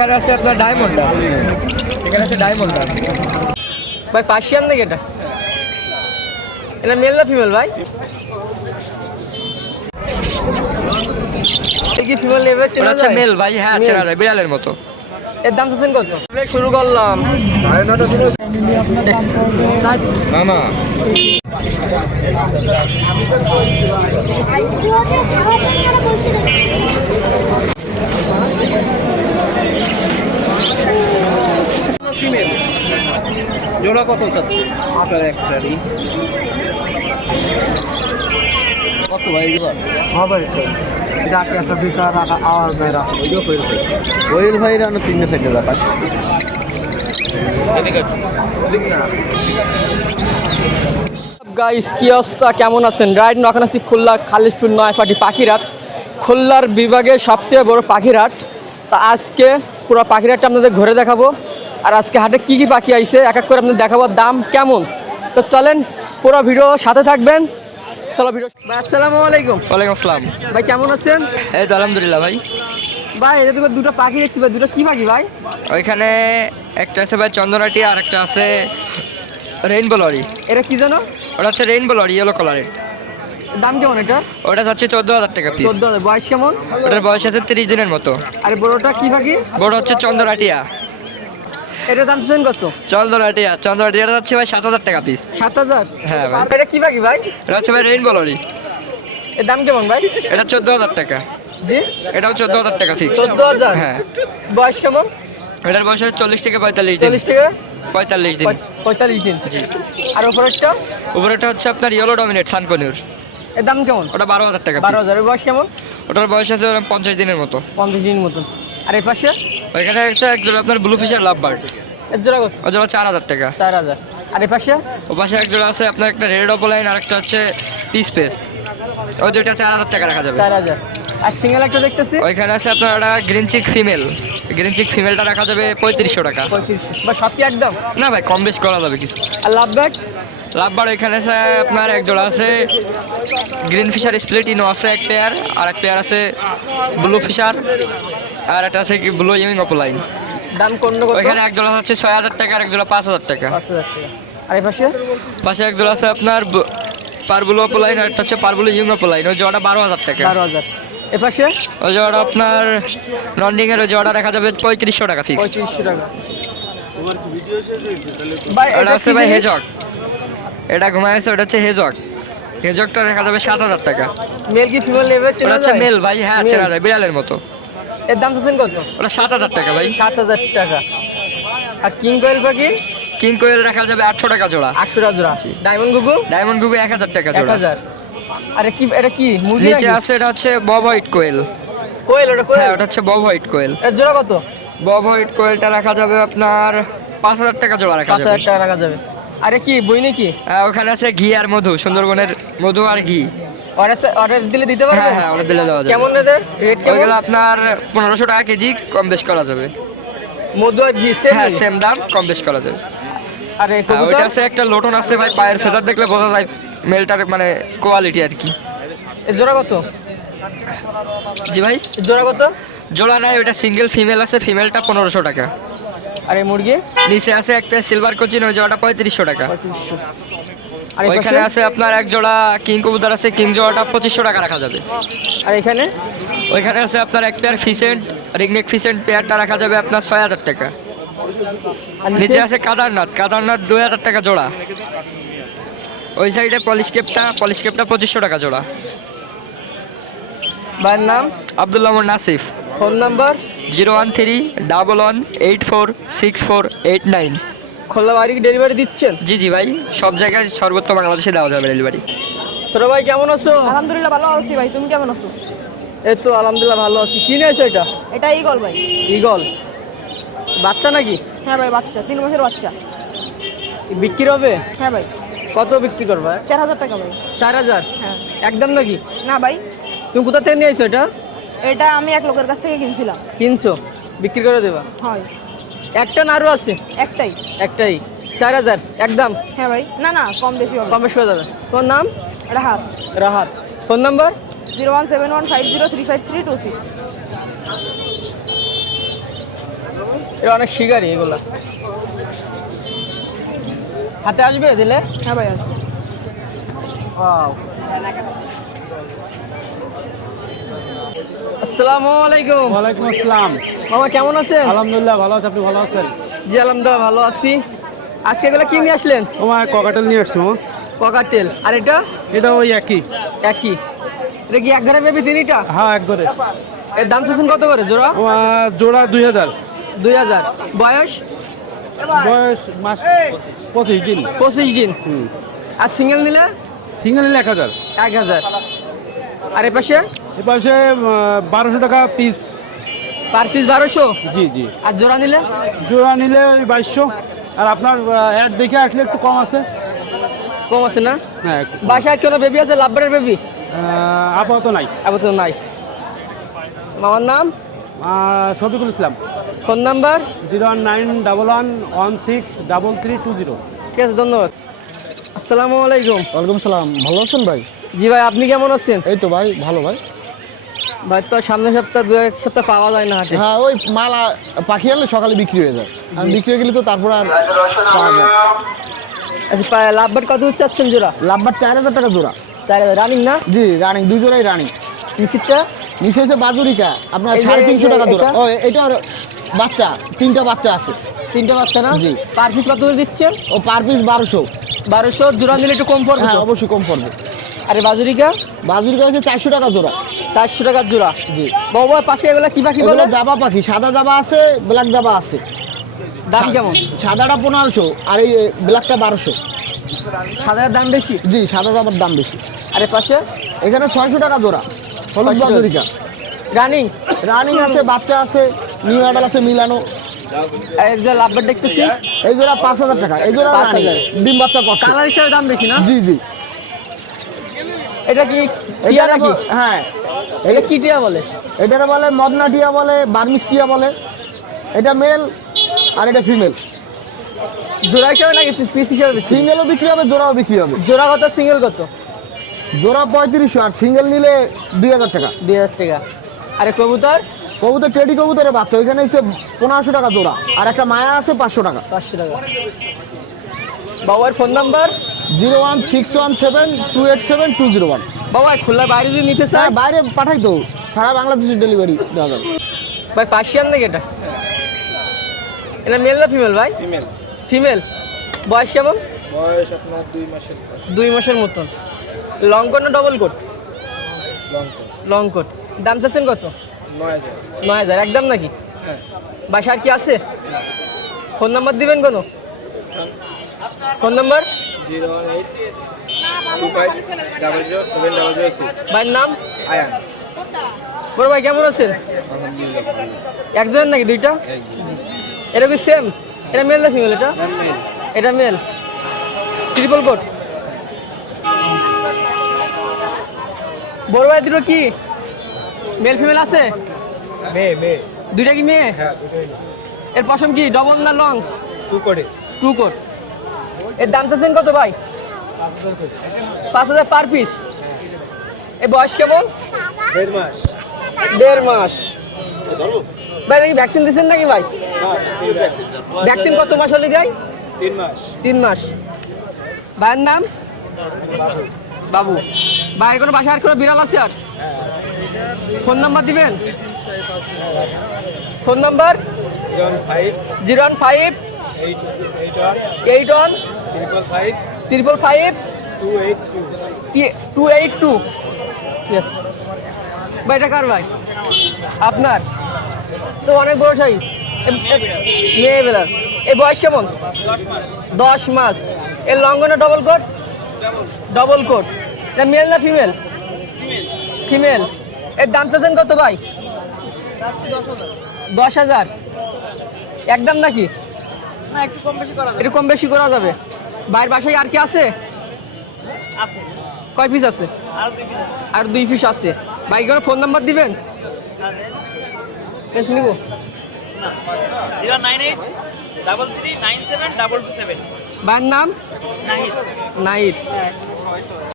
এখানে আছে আপনার ডায়মন্ডটা, এখানে আছে ডায়মন্ডটা ভাই। পার্সিয়ান নাকি এটা? এটা মেল না ফিমেল ভাই? কি ফিমেল নেবে? এটা হচ্ছে মেল ভাই, হ্যাঁ চেনা যায়, বিড়ালের মতো। এর দাম চাচ্ছেন কত? শুরু করলাম না না ফিমেল জোড়া কত চাচ্ছে? আপনার একটারই কত ভাই? ওয়েল ভাই রানো 360 টাকা। গাইস কি অবস্থা, কেমন আছেন? রাইড এখন আছি খুলনা খালিশপুর নয়পাটি পাখিরহাট, খুলনার বিভাগের সবচেয়ে বড় পাখিরহাট। তা আজকে পুরো পাখিরহাটটা আপনাদের ঘুরে দেখাবো, আর আজকে হাটে কি কি পাখি আইছে এক এক করে আপনাদের দেখাবো, দাম কেমন। তো চলেন পুরো ভিডিও সাথে থাকবেন। চলো ভিডিও। ভাই আসসালামু আলাইকুম। ওয়ালাইকুম আসসালাম। ভাই কেমন আছেন? এই তো আলহামদুলিল্লাহ ভাই। ভাই এটা তো দুটো পাখি দেখছি ভাই, দুটো কি পাখি ভাই? ওইখানে একটা আছে ভাই চন্দনাটি, আর একটা আছে রেইনবো লরি। এটা কি জানো? ওটা হচ্ছে রেইনবো লরি, ইয়েলো কালারের। দাম কেমন এটা? ওটা হচ্ছে 14,000 টাকা পিস। 14,000। বয়স কেমন? ওটার বয়স আছে 30 দিনের মতো। আর বড়টা কি পাখি? বড় হচ্ছে চন্দনাটিয়া। এটার দাম চাচ্ছেন কত? চন্দনাটিয়াটা হচ্ছে ভাই 7,000 টাকা পিস। 7,000? হ্যাঁ ভাই। এটা কি পাখি ভাই? এটা হচ্ছে ভাই রেইনবো লরি। এর দাম কেমন ভাই? এটা 14,000 টাকা। জি এটাও 14,000 টাকা ফিক্স। 14,000? হ্যাঁ। বয়স কেমন? এটার বয়স হচ্ছে 40 থেকে 45 দিন। 40 থেকে 45 দিন। 45 দিন। জি। আর উপরেরটা? উপরেটা হচ্ছে আপনার ইয়েলো ডমিনেট সানকনিউর। এর দাম কেমন? ওটা 12,000 টাকা পিস। 12,000। এর বয়স কেমন? ওটার বয়স আছে 50 দিনের মতো। 50 দিন মতন। আর এই পাশে? ওইখানে একটা একজোড়া আপনার ব্লু ফিশার লাভ বার্ড। এর জোড়া কত? ওজোড়া 4,000 টাকা। 4,000। আর এই পাশে? ও পাশে একজোড়া আছে আপনার একটা রেড অপলাইন, আর একটা হচ্ছে পিস পেস। ওই দুইটা 4,000 টাকা রাখা যাবে। 4,000। আর সিঙ্গেল একটা দেখতেছি ওইখানে আছে আপনার একটা green chick female. Green chick ফিমেলটা রাখা যাবে 3500 টাকা। 3500। বা সব কি একদম? না ভাই, কম বেশ করা যাবে কিছু। আর লাভ ব্যাট? লাভ বার্ড ওইখানে আছে আপনার একজোড়া আছে গ্রিন ফিশার স্প্লিটিনো আছে এক পেয়ার, আর এক পেয়ার আছে ব্লু ফিশার, আর একটা আছে কি ব্লু ইউইং অপলাইন। দাম কোন কত? ওইখানে এক জোড়া হচ্ছে 6,000 টাকা, আর এক জোড়া 5,000 টাকা। 5,000 টাকা। আর এই পাশে? পাশে এক জোড়া আছে আপনার পারবুলো অপলাইন, আর একটা হচ্ছে পারবুলো ইউইং অপলাইন। ওই জোড়াটা 12,000 টাকা। 12,000। এই পাশে? ওই জোড়াটা আপনার নন্ডিংয়ের ওই জোড়াটা রাখা যাবে 3500 টাকা ফিক্স। 3500 টাকা। ভাই এটা এটা হচ্ছে কি ভাই জিনিস? হেজক। এটা ঘুমায় আছে, ওটা হচ্ছে হেজক। হেজকটা রাখা যাবে 7,000 টাকা। মেল কি ফিমেল নেবে? ওটা হচ্ছে মেল ভাই, হ্যাঁ চেনা যায়, বিড়ালের মতো। এর দাম চাচ্ছেন কত? ওটা 7,000 টাকা ভাই। 7,000 টাকা। আর কিং কোয়েল পাখি? কিং কোয়েল রাখা যাবে 800 টাকা জোড়া। 800 টাকা জোড়া। ডায়মন্ড গুগু? ডায়মন্ড গুগু 1,000 টাকা জোড়া। 1,000। আর কি এটা কি মুরগি নিচে নাকি? আছে এটা হচ্ছে বব হোয়াইট কোয়েল। কোয়েল? ওটা কোয়েল? হ্যাঁ ওটা হচ্ছে বব হোয়াইট কোয়েল। এর জোড়া কত? বব হোয়াইট কোয়েলটা রাখা যাবে আপনার 5,000 টাকা জোড়া রাখা যাবে। 5,000 টাকা রাখা যাবে। আরে কি বই নাকি? ওখানে আছে ঘি আর মধু, সুন্দরবনের মধু আর ঘি। অর্ডার দিলে দিতে পারবে? হ্যাঁ হ্যাঁ, ওটা দিলে দেওয়া যাবে। কেমন এদের রেট কেমন? ওইগুলো আপনার 1500 টাকা কেজি, কম বেশ করা যাবে। মধু আর ঘি সেম? হ্যাঁ সেম দাম, কম বেশ করা যাবে। আরে ওইটা কবুতর? আছে একটা লোটন আছে ভাই, পায়ের ফেদার দেখলে বোঝা যায় মেলটার মানে কোয়ালিটি আর কি। এর জোড়া কত? জি ভাই? এর জোড়া কত? জোড়া নাই, ওটা সিঙ্গেল ফিমেল আছে, ফিমেলটা 1500 টাকা। আর এই মুরগি? নিচে আছে একটা সিলভার কোচিন, ওই জোড়াটা 3500 টাকা। 3500। আর এই ওইখানে পাশে? আছে আপনার এক জোড়া কিং কবুতর আছে, কিং জোড়াটা 2500 টাকা রাখা যাবে। আর এখানে? ওইখানে আছে আপনার এক পেয়ার ফিসেন্ট, রিংনেক ফিসেন্ট পেয়ারটা রাখা যাবে আপনার 6,000 টাকা। আর নিচে আছে কাদারনাথ, কাদারনাথ 2,000 টাকা জোড়া। ওই সাইডে পলিশ কেপটা 2500 টাকা জোড়া। ভাইয়ের নাম? আব্দুল্লাহ মোহাম্মদ নাসিফ। Phone number? 01311846489। খোলা বাড়ি ডেলিভারি দিচ্ছেন? জি জি ভাই, সব জায়গায় সর্বোচ্চ বাংলাদেশে দেওয়া যাবে ডেলিভারি। ছোট ভাই কেমন আছো? আলহামদুলিল্লাহ ভালো আছি ভাই, তুমি কেমন আছো? এই তো আলহামদুলিল্লাহ ভালো আছি। কি নিয়েছো এটা? এটা ঈগল ভাই। ঈগল বাচ্চা নাকি? হ্যাঁ ভাই, বাচ্চা 3 মাসের বাচ্চা। বিক্রি হবে? হ্যাঁ ভাই। কত বিক্রি করবে? 4,000 টাকা ভাই। 4,000? হ্যাঁ। একদম নাকি? না ভাই, তুমি কোথা থেকে নিয়েছো এটা? এটা আমি এক লোকের কাছ থেকে কিনছিলাম। কিনছো, বিক্রি করে দেবা? হয়। একটা না আরও আছে? একটাই। একটাই। 4,000 একদম? হ্যাঁ ভাই, না না কম বেশি হবে। কম বেশি হয়ে যাবে। তোমার নাম? রাহাত। রাহাত। Phone number? 01715035326। এটা অনেক শিকারি এগুলা। হাতে আসবে দিলে? হ্যাঁ ভাই আসবে। ওয়াও। আসসালামু আলাইকুম। ওয়ালাইকুম আসসালাম। মামা কেমন আছেন? আলহামদুলিল্লাহ ভালো আছে, আপনি ভালো আছেন? জি আলহামদুলিল্লাহ ভালো আছি। আজকে এগুলো কি নিয়ে আসলেন? তোমার ককাটেল নিয়ে আসছো? ককাটেল। আর এটা? এটা ওই একই। একই। এটা কি এক ঘরে বেবি তিনটা? হ্যাঁ এক করে। এর দাম চাচ্ছেন কত করে জোড়া? জোড়া 2000। 2000। বয়স? বয়স মাস 25 দিন। 25 দিন। আর সিঙ্গেল নিলে? সিঙ্গেল নিলে 1000। 1000। আর এ পাশে? এ পাশে 1200 টাকা পিস। Per piece 1200? জি জি। আর জোড়া নিলে? জোড়া নিলে ওই 2200। আর আপনার অ্যাড দেখে আসলে একটু কম আছে। কম আছে না? হ্যাঁ একটু। বাসায় কোনো বেবি আছে? লাভবারের বেবি? আপাতত নাই। আপাতত নাই। মামার নাম? শফিকুল ইসলাম। Phone number? 09111163320। ঠিক আছে, ধন্যবাদ। আসসালামু আলাইকুম। ওয়ালাইকুম সালাম, ভালো আছেন ভাই? জি ভাই, আপনি কেমন আছেন? এই তো ভাই, ভালো ভাই। ভাই তো সামনের সপ্তাহ 2-1 সপ্তাহ পাওয়া যায় না হাটে। হ্যাঁ ওই মাল পাখি আনলে সকালে বিক্রি হয়ে যায়, আর বিক্রি হয়ে গেলে তো তারপর আর পাওয়া যায়। আচ্ছা, লাভবার কত চাচ্ছেন জোড়া? লাভবার 4000 টাকা জোড়া। 4000। রানিং না? জি রানিং, 2 জোড়াই রানিং। নিশ্চিতটা? নিচে হচ্ছে বাজুরিকা, আপনার এই যে 350 টাকা জোড়া। এটা? ও এটার বাচ্চা, 3টা বাচ্চা আছে। 3টা বাচ্চা না? জি। পার পিস কত করে দিচ্ছেন? ও পার পিস 1200। 1200। জোড়া নিলে একটু কম পড়বে হ্যাঁ তো? অবশ্যই কম পড়বে। আরে বাজুরিকা? বাজুরিকা হচ্ছে 400 টাকা জোড়া। 400 টাকার জোড়া। জি। বাবা পাশে এগুলা কি পাখি বলে? এগুলো জাবা পাখি, সাদা জাবা আছে, ব্ল্যাক জাবা আছে। দাম কেমন? সাদাটা 1500 আর এই ব্ল্যাকটা 1200। সাদার দাম বেশি? জি, সাদা জাবার দাম বেশি। আরে পাশে? এখানে 600 টাকা জোড়া হলুদ 600 বাজুরিকা। রানিং? রানিং আছে, বাচ্চা আছে, নিউ অ্যাডাল আছে, মিলানো। এই যে লাভবার দেখতেছি এই জোড়া 5000 টাকা। এই জোড়া 5000 ডিম বাচ্চা করছে। কালার হিসাবে দাম বেশি না? জি জি। এটা কি টিয়া এটা নাকি? হ্যাঁ, এটা কি টিয়া বলে? এটারে বলে মদনা টিয়া বলে, বার্মিস টিয়া বলে। এটা মেল আর এটা ফিমেল। জোড়া হিসাবে নাকি পিস হিসাবে? সিঙ্গেলও বিক্রি হবে, জোড়াও বিক্রি হবে। জোড়া কত, সিঙ্গেল কত? জোড়া 3500 আর সিঙ্গেল নিলে 2000 টাকা। 2000 টাকা। আরে কবুতর? কবুতর টেডি কবুতরের বাচ্চা, ওইখানে হচ্ছে 1500 টাকা জোড়া, আর একটা মায়া আছে 500 টাকা। 500 টাকা। বাবার ফোন নাম্বার? 01617287201। বাবা খুলনার বাইরে যদি নিতে চায়? হ্যাঁ বাইরে পাঠাই তো, সারা বাংলাদেশে ডেলিভারি দেওয়া যাবে। ভাই পার্সিয়ান নাকি এটা? এটা মেল না ফিমেল ভাই? ফিমেল। ফিমেল। বয়স কেমন? বয়স আপনার 2 মাসের। 2 মাসের মতন। লং কোট না ডবল কোট? Long coat. দাম চাচ্ছেন কত? 9000। 9000 একদম নাকি? হ্যাঁ। বাসার কি আছে? ফোন নাম্বার দিবেন কোনো? Phone number? 01825007006। ভাইয়ের নাম? আয়ান। বড় ভাই কেমন আছেন? আলহামদুলিল্লাহ। একজন নাকি দুইটা? এটা কি সেম? এটা মেল না ফিমেল এটা? এটা মেল। Triple coat. বড় ভাই দুটো কি মেল ফিমেল আছে? মেয়ে। দুইটা কি মেয়ে? হ্যাঁ, এর পশম কি ডবল না লং? 2 করে। 2 কোট। এর দাম চাচ্ছেন কত ভাই? 5000 করে। 5000 পার পিস। এর বয়স কেমন? 1.5 মাস। 1.5 মাস। ভাই নাকি ভ্যাকসিন দিচ্ছেন নাকি ভাই? ভ্যাকসিন কত মাস হলে দেয়? 3 মাস। 3 মাস। ভাইয়ের নাম? বাবু। ভাইয়ের কোনো বাসায় আর কোনো বিড়াল আছে আর? ফোন নাম্বার দিবেন? Phone number? 015 81 555 282। ঠিক আছে ভাই, এটা কার ভাই? আপনার তো অনেক বড় সাইজ। মেয়ে বেলার। এই বয়স কেমন? 10 মাস। এর লঙ্ঘনে ডবল কোট? Double coat. এটা মেল না ফিমেল? ফিমেল। এর দাম চাচ্ছেন কত ভাই? 10,000 একদম নাকি? না একটু কম বেশি করা যাবে। ভাইয়ের বাসায় আর কি আছে? কয় পিস আছে? আর 2 পিস আছে। ভাই কোনো ফোন নাম্বার দিবেন? বেশ নিব। 09833972227। ভাইয়ের নাম? নাহিদ।